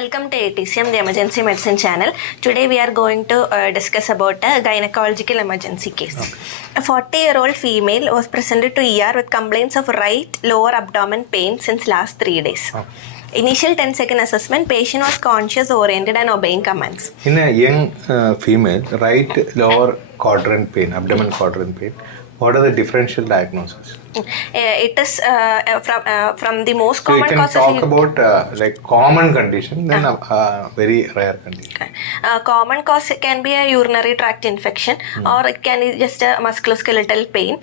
Welcome to AETCM, the emergency medicine channel. Today we are going to discuss about a gynecological emergency case. A 40-year-old female was presented to ER with complaints of right lower abdomen pain since last 3 days. Initial 10-second assessment, patient was conscious, oriented and obeying commands. In a young female, right lower quadrant pain, abdomen quadrant pain, what are the differential diagnoses? It is from the most common causes. So you can talk about like common condition, then a very rare condition. Common cause can be a urinary tract infection, or it can be just a musculoskeletal pain.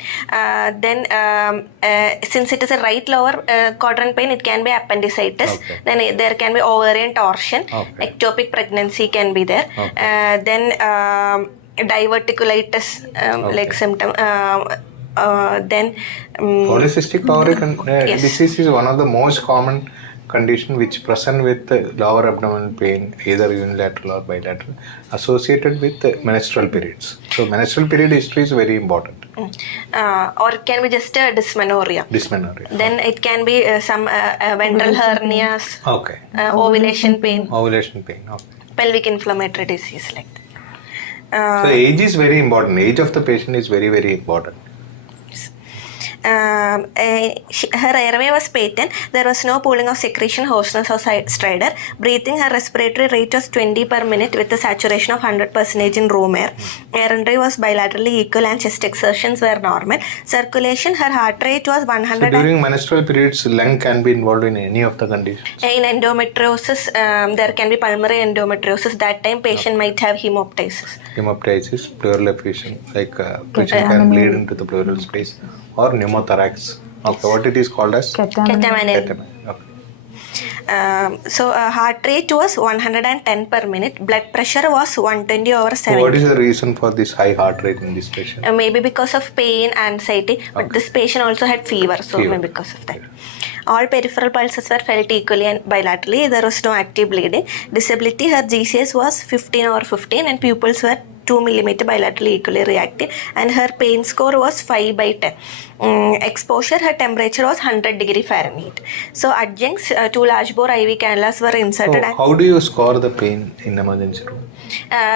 Since it is a right lower quadrant pain, it can be appendicitis. Okay. Then there can be ovarian torsion. Okay. Ectopic pregnancy can be there. Okay. Diverticulitis like symptom. Polycystic ovary disease is one of the most common condition which present with lower abdominal pain, either unilateral or bilateral, associated with menstrual periods. So menstrual period history is very important. Or it can be just a dysmenorrhea. Then it can be some ventral hernias. Okay. Ovulation pain. Ovulation pain. Okay. Pelvic inflammatory disease like that. So age is very important. Age of the patient is very, very important. Her airway was patent. There was no pooling of secretion, hoarseness or stridor. Breathing, her respiratory rate was 20 per minute with a saturation of 100% in room air. Air entry was bilaterally equal and chest exertions were normal. Circulation, her heart rate was 100. So during menstrual periods, lung can be involved in any of the conditions? In endometriosis, there can be pulmonary endometriosis. That time patient might have hemoptysis. Hemoptysis, pleural effusion, like patient can bleed into the pleural space, or pneumothorax. Okay, what it is called as? Ketamine. Okay. So heart rate was 110 per minute. Blood pressure was 120 over 70. So what is the reason for this high heart rate in this patient? Maybe because of pain, anxiety, but this patient also had fever, so maybe because of that. All peripheral pulses were felt equally and bilaterally. There was no active bleeding. Disability, her GCS was 15 over 15 and pupils were 2 mm bilaterally equally reactive, and her pain score was 5 by 10. Exposure, her temperature was 100 degree Fahrenheit. So adjuncts, 2 large bore IV cannulas were inserted. So how do you score the pain in emergency room?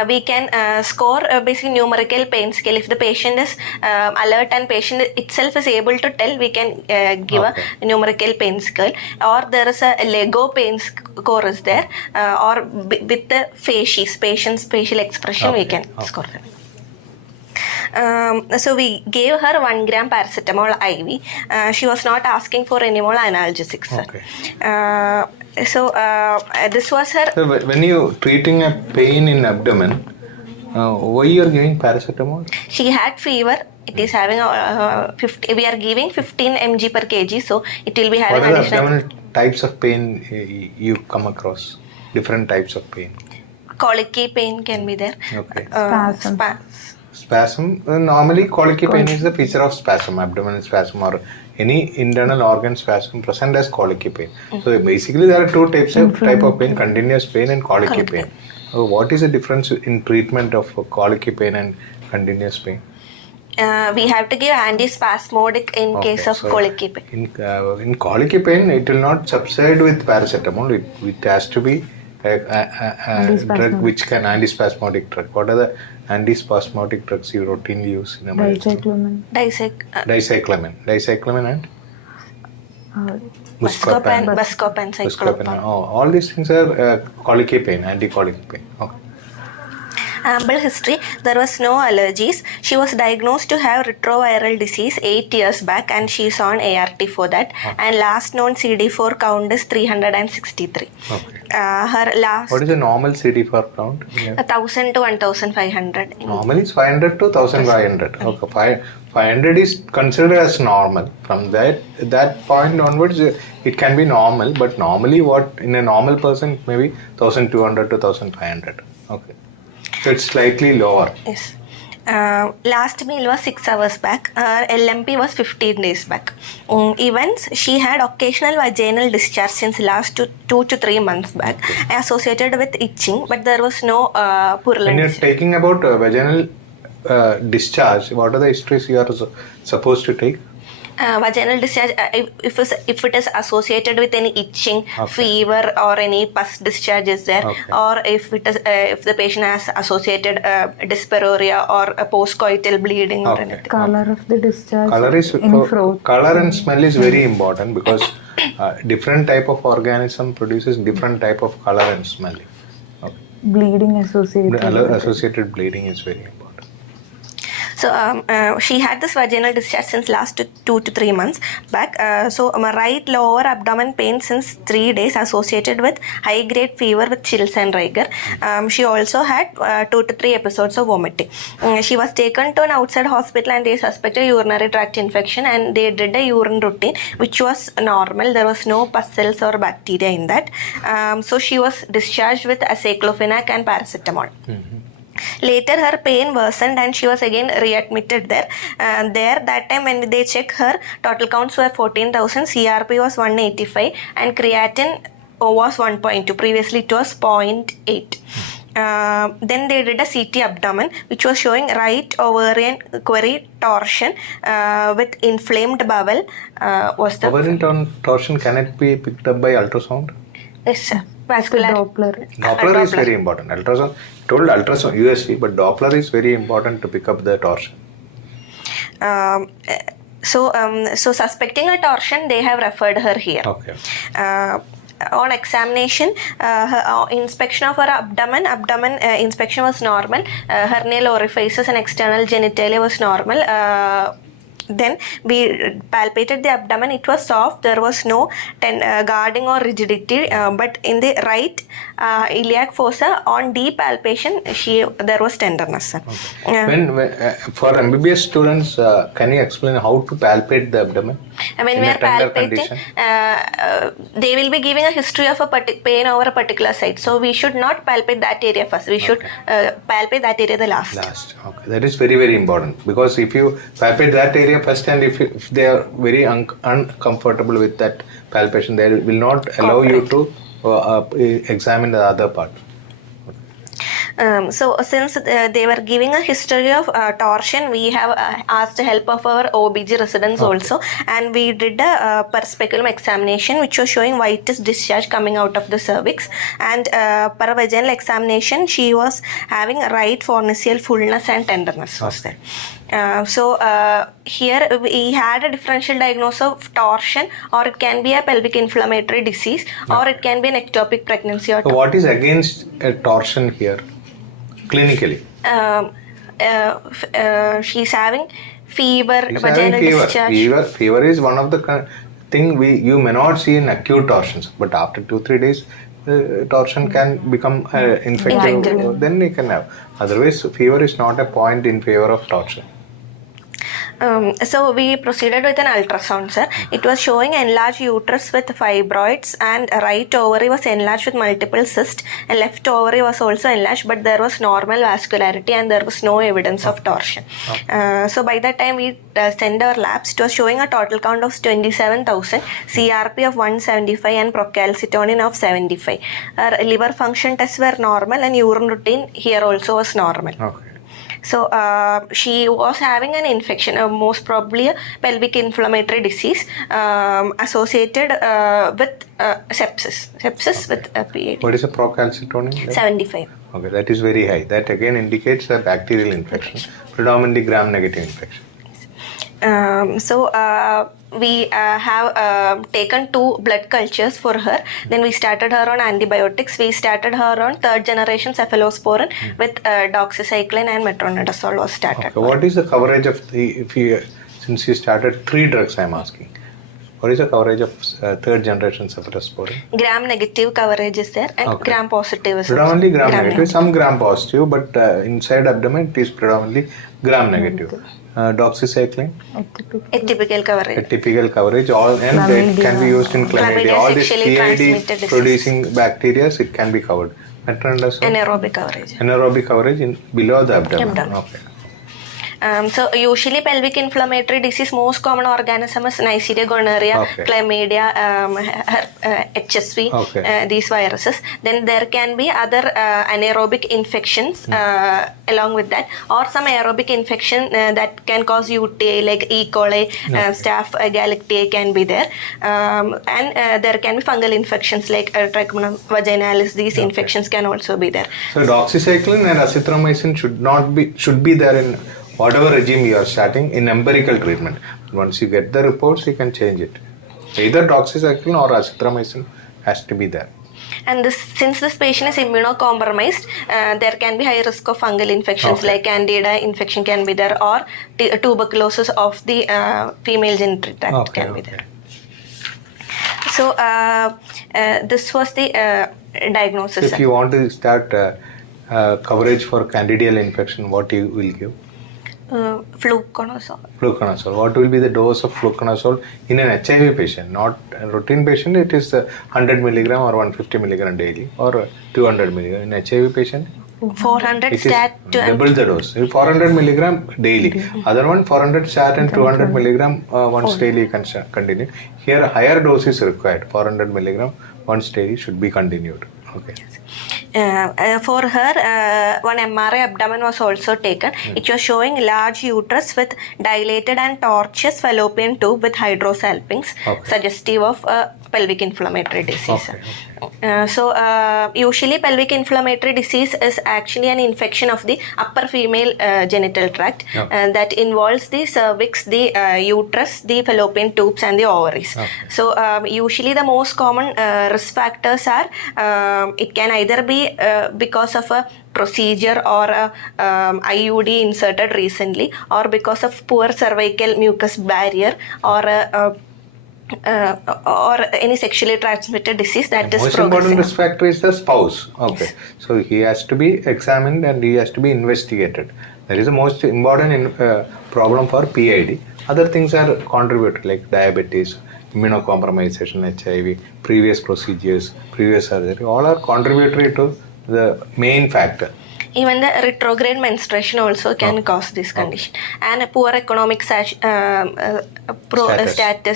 We can score basically numerical pain scale. If the patient is alert and patient itself is able to tell, we can give a numerical pain scale. Or there is a Lego pain score is there, or with the facies, patient's facial expression, we can score them. So we gave her 1 gram paracetamol IV. She was not asking for any more analgesics. Okay. This was her. So when you treating a pain in abdomen, why you are giving paracetamol? She had fever. It is having we are giving 15 mg per kg, so it will be having what are the additional abdominal types of pain you come across? Different types of pain. colicky pain can be there. Okay. Spasm. Normally colicky pain is the feature of spasm, abdominal spasm or any internal organ spasm present as colicky pain. So basically there are two type of pain, continuous pain and colicky pain. So what is the difference in treatment of colicky pain and continuous pain? We have to give antispasmodic in case of colicky pain. In colicky pain, it will not subside with paracetamol. It has to be a drug which can antispasmodic drug. What are the antispasmodic drugs you routinely use in emergency? Dicyclamin and Buscopan, cyclopan. All these things are colicky pain, anti-colicky pain. Okay. Ample history, there was no allergies. She was diagnosed to have retroviral disease 8 years back and she is on ART for that. And last known CD4 count is 363. Okay. Her last. What is the normal CD4 count? 1000 to 1500. Normally it's 500 to 1500. Okay. 500 is considered as normal. From that point onwards, it can be normal. But normally, what in a normal person maybe 1200 to 1500. Okay. So it's slightly lower. Yes. Last meal was 6 hours back. LMP was 15 days back. Events, she had occasional vaginal discharge since last 2 to 3 months back, associated with itching, but there was no purulence. When you're taking about vaginal discharge, what are the histories you are supposed to take? Vaginal discharge, if it is associated with any itching, fever, or any pus discharge is there, or if it is if the patient has associated dyspareunia or a postcoital bleeding or anything. Color of the discharge. Color and smell is very important because different type of organism produces different type of color and smell. Bleeding associated bleeding is very important. So she had this vaginal discharge since last 2 to 3 months back. So my right lower abdomen pain since 3 days associated with high grade fever with chills and rigor. She also had 2 to 3 episodes of vomiting. She was taken to an outside hospital and they suspected urinary tract infection and they did a urine routine which was normal. There was no pus cells or bacteria in that. So she was discharged with aceclofenac and paracetamol. Later her pain worsened and she was again readmitted there. That time when they checked her, total counts were 14,000, CRP was 185 and creatinine was 1.2. Previously it was 0.8. Then they did a CT abdomen which was showing right ovarian query torsion with inflamed bowel. Ovarian torsion, can it be picked up by ultrasound? Yes, sir. Vascular. Doppler is very important. Ultrasound, told ultrasound USG, but Doppler is very important to pick up the torsion. So suspecting a torsion, they have referred her here. Okay. On examination, her inspection of her abdomen inspection was normal. Hernial orifices and external genitalia was normal. Then we palpated the abdomen. It was soft. There was no guarding or rigidity. But in the right iliac fossa, on deep palpation, there was tenderness. Okay. When for MBBS students, can you explain how to palpate the abdomen? When we are palpating, they will be giving a history of a pain over a particular site. So we should not palpate that area first. We should palpate that area the last. Okay, that is very, very important because if you palpate that area first and if they are very uncomfortable with that palpation, they will not allow you to examine the other part. So since they were giving a history of torsion, we have asked the help of our OBG residents also, and we did a per speculum examination which was showing whitish discharge coming out of the cervix, and per vaginal examination she was having right fornicial fullness and tenderness was there. Here we had a differential diagnosis of torsion, or it can be a pelvic inflammatory disease, or it can be an ectopic pregnancy. Or so what is against a torsion here, clinically? She's having fever, vaginal discharge. Fever is one of the thing you may not see in acute torsions, but after 2-3 days, torsion can become infected. Then you can have. Otherwise, fever is not a point in favor of torsion. So we proceeded with an ultrasound, sir. It was showing enlarged uterus with fibroids, and right ovary was enlarged with multiple cysts, and left ovary was also enlarged, but there was normal vascularity and there was no evidence of torsion. So by that time we sent our labs. It was showing a total count of 27,000, CRP of 175 and procalcitonin of 75. Our liver function tests were normal and urine routine here also was normal. Okay. So she was having an infection, most probably a pelvic inflammatory disease associated with sepsis. Sepsis with a PAD. What is a procalcitonin? 75. Okay, that is very high. That again indicates a bacterial infection, predominantly gram-negative infection. We have taken 2 blood cultures for her. Then we started her on antibiotics. We started her on 3rd generation cephalosporin with doxycycline and metronidazole was started. Okay. What is the coverage of since you started 3 drugs, I am asking? What is the coverage of 3rd generation cephalosporin? Gram-negative coverage is there and gram-positive is predominantly gram-negative, some gram-positive, but inside abdomen it is predominantly gram-negative. Doxycycline? Atypical coverage. Atypical coverage, and it can be used in chlamydia. All these PID producing bacteria, it can be covered. Metronidazole? Anaerobic coverage. Anaerobic coverage below the abdomen. Okay. So usually pelvic inflammatory disease, most common organism is Neisseria gonorrhea, chlamydia, HSV, these viruses. Then there can be other anaerobic infections along with that, or some aerobic infection that can cause UTI like E. coli, staph galactiae can be there, and there can be fungal infections like Trichomonas vaginalis. These infections can also be there. So doxycycline and azithromycin should be there in whatever regime you are starting in empirical treatment. Once you get the reports, you can change it. Either doxycycline or azithromycin has to be there. And since this patient is immunocompromised, there can be high risk of fungal infections like candida infection can be there, or tuberculosis of the female genital tract can be there. So this was the diagnosis. If you want to start coverage for candidal infection, what you will give? Fluconazole. Fluconazole. What will be the dose of fluconazole in an HIV patient? Not a routine patient, it is 100 milligram or 150 milligram daily, or 200 milligram. In HIV patient, 400 stat to double the dose. 400 milligram daily. Other one 400 stat and 200 milligram once daily can continue. Here higher dose is required. 400 milligram once daily should be continued. Okay. For her, one MRI abdomen was also taken. It was showing large uterus with dilated and tortuous fallopian tube with hydrosalpinx, suggestive of pelvic inflammatory disease. So usually pelvic inflammatory disease is actually an infection of the upper female genital tract that involves the cervix, the uterus, the fallopian tubes and the ovaries. So usually the most common risk factors are it can either be because of a procedure or a IUD inserted recently, or because of poor cervical mucus barrier, or any sexually transmitted disease that is most progressing. Important risk factor is the spouse. Okay. Yes. So he has to be examined and he has to be investigated. That is the most important problem for PID. Other things are contributed like diabetes, immunocompromisation, HIV, previous procedures, previous surgery. All are contributory to the main factor. Even the retrograde menstruation also can cause this condition, and a poor economic status,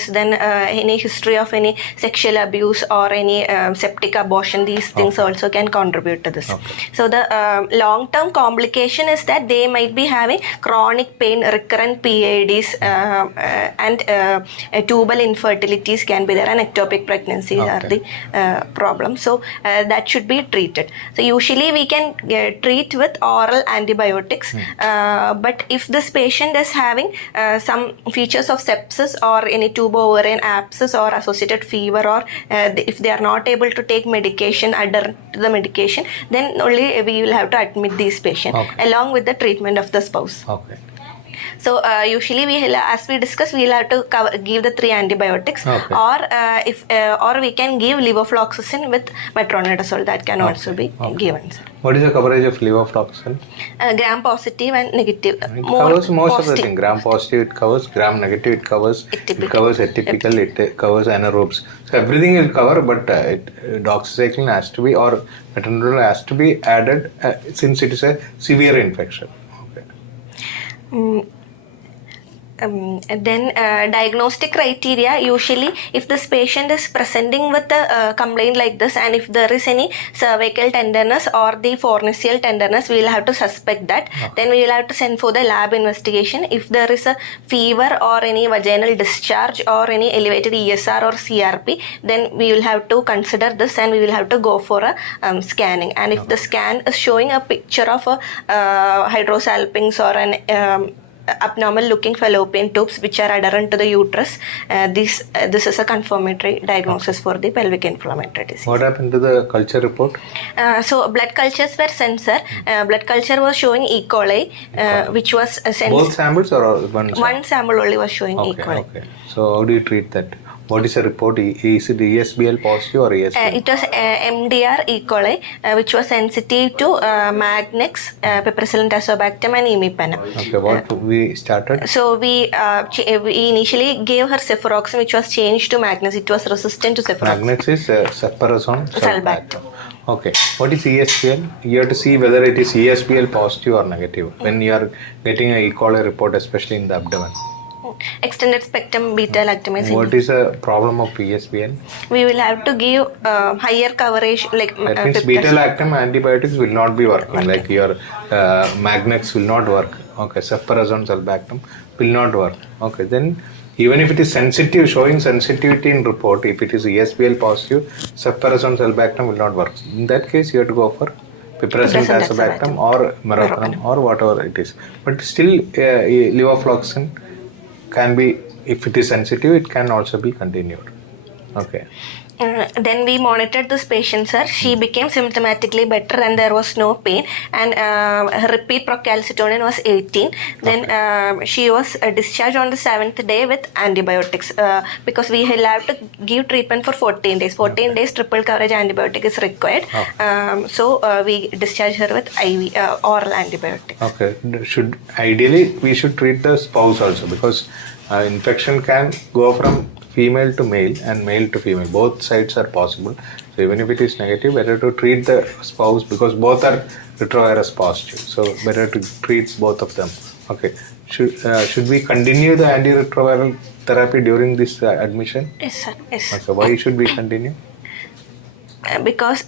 then any history of any sexual abuse or any septic abortion, these things also can contribute to this. So the long-term complication is that they might be having chronic pain, recurrent PIDs, and tubal infertilities can be there, and ectopic pregnancies are the problem. So that should be treated. So usually we can treat with oral antibiotics, but if this patient is having some features of sepsis or any tubo-ovarian abscess or associated fever, or if they are not able to take medication, adherent to the medication, then only we will have to admit these patients along with the treatment of the spouse. So usually as we discussed, we will have to give the 3 antibiotics, or we can give levofloxacin with metronidazole. That can also be given. What is the coverage of levofloxacin? Gram positive and negative. It covers most of the thing. Gram positive it covers, gram negative it covers, it covers atypical, it covers anaerobes. So everything will cover, but doxycycline has to be, or metronidazole has to be added since it is a severe infection. Then diagnostic criteria, usually if this patient is presenting with a complaint like this, and if there is any cervical tenderness or the fornicial tenderness, we will have to suspect that. Then we will have to send for the lab investigation. If there is a fever or any vaginal discharge or any elevated ESR or CRP, then we will have to consider this, and we will have to go for a scanning. And if the scan is showing a picture of a hydrosalpinx or an abnormal looking fallopian tubes which are adherent to the uterus, this is a confirmatory diagnosis for the pelvic inflammatory disease. What happened to the culture report? So blood cultures were sent, sir. Blood culture was showing E. coli, which was sent. Both samples or one sample? One sample only was showing E. coli. So how do you treat that? What is the report? Is it ESBL positive or ESBL? It was MDR E. coli, which was sensitive to Magnex, piperacillin tazobactam and imipenem. Okay, what we started? So we initially gave her cefuroxime, which was changed to Magnex. It was resistant to cefuroxime. Magnex is cefuroxime sulbactam. Okay. What is ESBL? You have to see whether it is ESBL positive or negative when you are getting a E. coli report, especially in the abdomen. Extended spectrum beta lactamase. What is the problem of ESBL? We will have to give higher coverage like That means beta lactam antibiotics will not be working. Like your Magnex will not work. Okay, ceftazidime sulbactam will not work. Okay, then even if it is sensitive, showing sensitivity in report, if it is ESBL positive, ceftazidime sulbactam will not work. In that case, you have to go for piperacillin tazobactam or meropenem or whatever it is. But still, levofloxacin can be, if it is sensitive, it can also be continued. Okay. Then we monitored this patient, sir. She became symptomatically better and there was no pain, and her repeat procalcitonin was 18. Then she was discharged on the 7th day with antibiotics because we will have to give treatment for 14 days. 14 days triple coverage antibiotic is required. So we discharge her with IV oral antibiotics. Okay. Ideally we should treat the spouse also, because infection can go from female to male and male to female. Both sides are possible. So even if it is negative, better to treat the spouse because both are retrovirus positive. So better to treat both of them. Okay. Should we continue the antiretroviral therapy during this admission? Yes, sir. Yes. Okay. Why should we continue? Because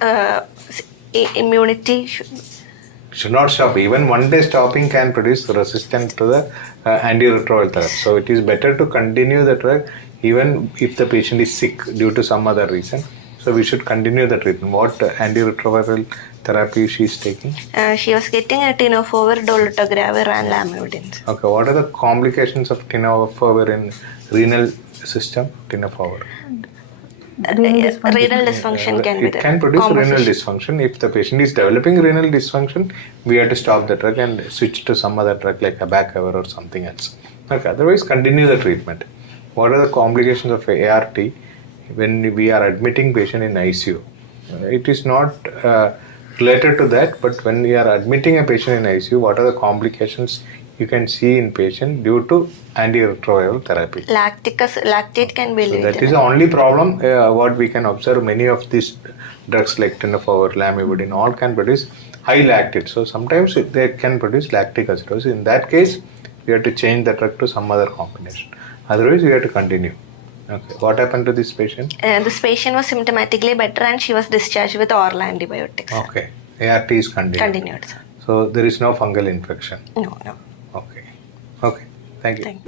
immunity should not stop. Even one day stopping can produce resistance to the antiretroviral therapy. So it is better to continue the drug even if the patient is sick due to some other reason. So we should continue the treatment. What antiretroviral therapy she is taking? She was getting a tenofovir, dolutegravir and lamivudine. Okay. What are the complications of tenofovir in renal system? Tenofovir. Renal dysfunction can be there. It can produce renal dysfunction. If the patient is developing renal dysfunction, we have to stop the drug and switch to some other drug like abacavir or something else. Okay. Otherwise, continue the treatment. What are the complications of ART when we are admitting patient in ICU? It is not related to that, but when we are admitting a patient in ICU, what are the complications you can see in patient due to antiretroviral therapy? Lactate can be so that is the only problem what we can observe. Many of these drugs like tenofovir, lamivudine, all can produce high lactate. So sometimes they can produce lactic acidosis. In that case, we have to change the drug to some other combination. Otherwise, we have to continue. Okay. What happened to this patient? This patient was symptomatically better and she was discharged with oral antibiotics. Okay. ART is continued. Continued, sir. So there is no fungal infection. No. Okay. Okay. Thank you.